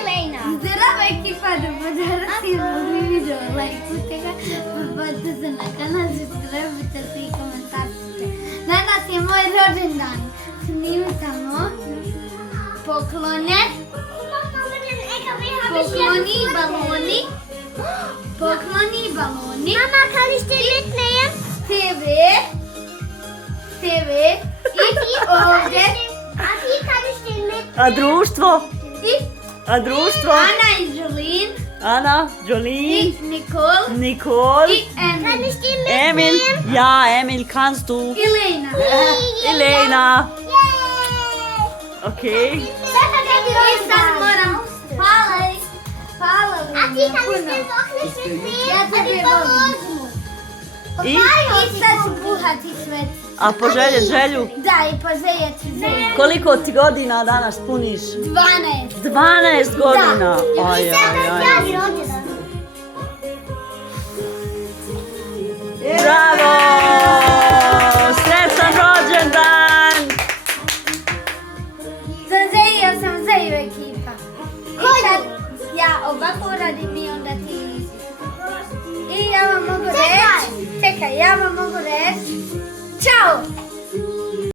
Elena. Zdravo ekipa, danas imamo video lajkujte ga, pretplatite se na kanal, subscribite se i komentarite. Danas je moj rođendan. Snimamo poklone, pokloni baloni, Mama, kan ich den mitnehmen? TV i ovdje Afi, kann ich den mitnehmen? A društvo? i A društvo? Ana i Jolin Ana, i Jolene, Nicole Nicole, i Kann Emil ich den mitnehmen? Emil. Ja, Emil, kannst du. i Lena. Elena. Yay! Okay. I sad moram, hvala Afi, kann ich puno. den doch nicht mitnehmen? Ja tebe Die volim. I? I sad ću puhati sve. A poželjet želju? Da, i poželjeti želju. Koliko ti godina danas puniš? 12. 12 godina. Aj, aj, aj. rođendan. Bravo! Srećan rođendan! Zaželio sam Zeju ekipa. I sad ja ovako uradim i onda ti iziš. I ja vam mogu reći, čekaj, ja vam mogu reći, čao!